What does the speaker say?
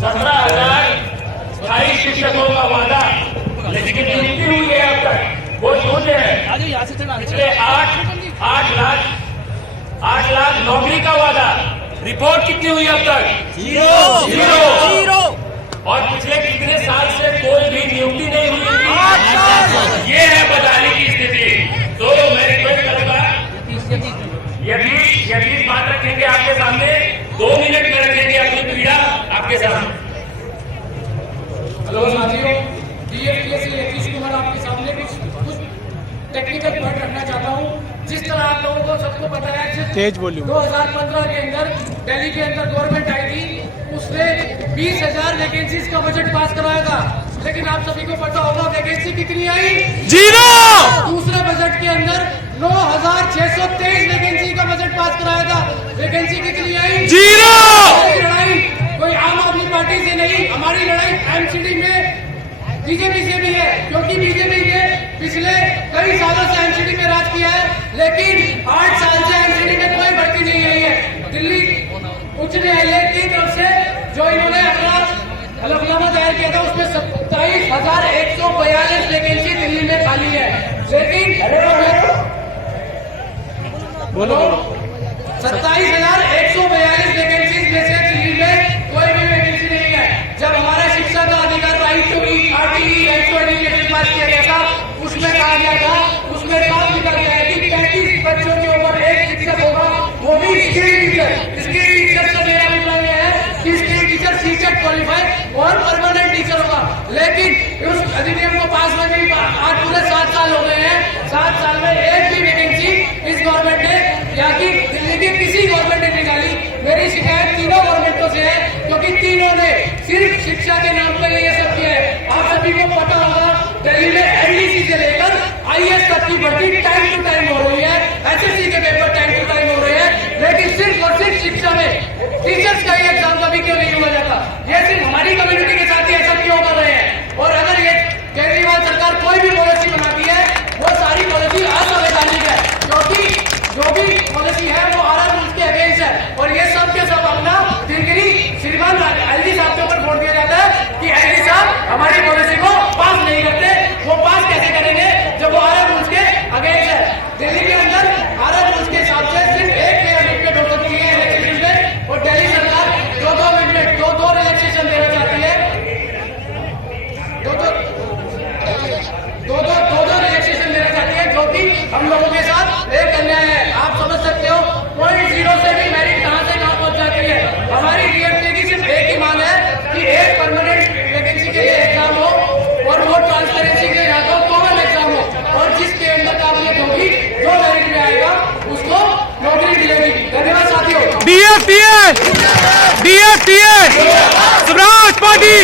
17,000 स्थायी शिक्षकों का वादा, लेकिन नियुक्ति हुई है अब तक वो शून्य है। पिछले 8 लाख नौकरी का वादा, रिपोर्ट कितनी हुई अब तक? जीरो। और पिछले कितने साल से कोई भी नियुक्ति नहीं हुई। ये है बदहाली की स्थिति। तो मैं रिक्वेस्ट करूंगा, यदि बात रखेंगे आपके सामने, 2 मिनट में रखेंगे अपनी पीड़ा आपके सामने। हेलो साथियों, DFPSC नीतीश कुमार आपके सामने कुछ टेक्निकल पॉइंट रखना चाहता हूँ। जिस तरह आप लोगों को सबको पता है, तेज बोलिए, 2015 के अंदर दिल्ली के अंदर गवर्नमेंट आई थी, उसने 20,000 वैकेंसीज का बजट पास कराया था। लेकिन आप सभी को पता होगा वैकेंसी कितनी आई? 0। दूसरे बजट के अंदर 9,623 वैकेंसी का बजट पास कराया था। वैकेंसी कितनी आई? 0। लड़ाई कोई आम आदमी पार्टी से नहीं, हमारी लड़ाई MCD में बीजेपी से भी है, क्योंकि बीजेपी ने पिछले कई सालों से MCD में राज किया है, लेकिन 8 साल से MCD में कोई भर्ती नहीं आई है। दिल्ली उच्च न्यायालय की तरफ से जो इन्होंने अपना हलफनामा दायर किया था, उसमें 27,142 वैकेंसी दिल्ली में खाली है। लेकिन 27,142 वैकेंसी में से दिल्ली में कोई भी वैकेंसी नहीं है। जब हमारा शिक्षा का अधिकार राइट टू एजुकेशन पास किया गया था, उसमें कहा गया था, उसमें साफ लिखा गया है कि 35 बच्चों के ऊपर एक शिक्षक होगा, वो भी स्किल टीचर। स्किल टीचर से मेरा अभिप्राय है कि स्किल टीचर सीटेट क्वालिफाई और परमानेंट टीचर होगा। लेकिन उस अधिनियम को पास होने में आज पूरे 7 साल हो गए हैं। 7 साल में एक भी वैकेंसी इस गवर्नमेंट ने या कि दिल्ली की किसी गवर्नमेंट ने निकाली। मेरी शिकायत तीनों गवर्नमेंटों से है, क्योंकि तीनों ने सिर्फ शिक्षा के नाम पर ये सब किया है। आप सभी को पता होगा, दिल्ली में NDC से लेकर IAS तक की भर्ती टाइम टू टाइम हो रही है, SSC के पेपर टाइम टू टाइम हो रहे हैं, लेकिन सिर्फ और सिर्फ शिक्षा में टीचर्स का एग्जाम कभी क्यों नहीं हुआ जाता? ये सिर्फ हमारी कम्युनिटी के साथ ही ऐसा क्यों कर रहे हैं? और अगर ये केजरीवाल सरकार कोई भी पॉलिसी बनाती है, वो सारी पॉलिसी असंवैधानिक है, क्योंकि जो भी पॉलिसी है वो आर रूल्स के अगेंस्ट है। और ये सब के सब अपना दिलगिरी श्रीमान LG साहब के ऊपर फोड़ दिया जाता है कि LG साहब हमारी पॉलिसी को पास नहीं करते। वो पास कैसे करेंगे जब वो आर रूल्स के अगेंस्ट है? दिल्ली के अंदर आर रूल्स के हिसाब से सिर्फ एक मिनट में हो सकती है इलेक्शन में, और दिल्ली सरकार 2-2 मिनट में 2-2 रिलैक्सेशन देना चाहती है। 2-2 रिलैक्सेशन देना चाहती है, जो कि हम लोगों के साथ एक अन्याय है। आप समझ सकते हो 0.0 से भी मेरिट कहां से कहां पहुंच जाती है। हमारी DFPSC की सिर्फ एक ही मांग है कि एक परमानेंट वैकेंसी के लिए एग्जाम हो, और वो ट्रांसपेरेंसी के यहाँ तो कॉमन एग्जाम हो, और जिसके अंदर काबिलियत होगी, जो मेरिट में आएगा उसको नौकरी मिलेगी। धन्यवाद साथियों। DFPS Swaraj party.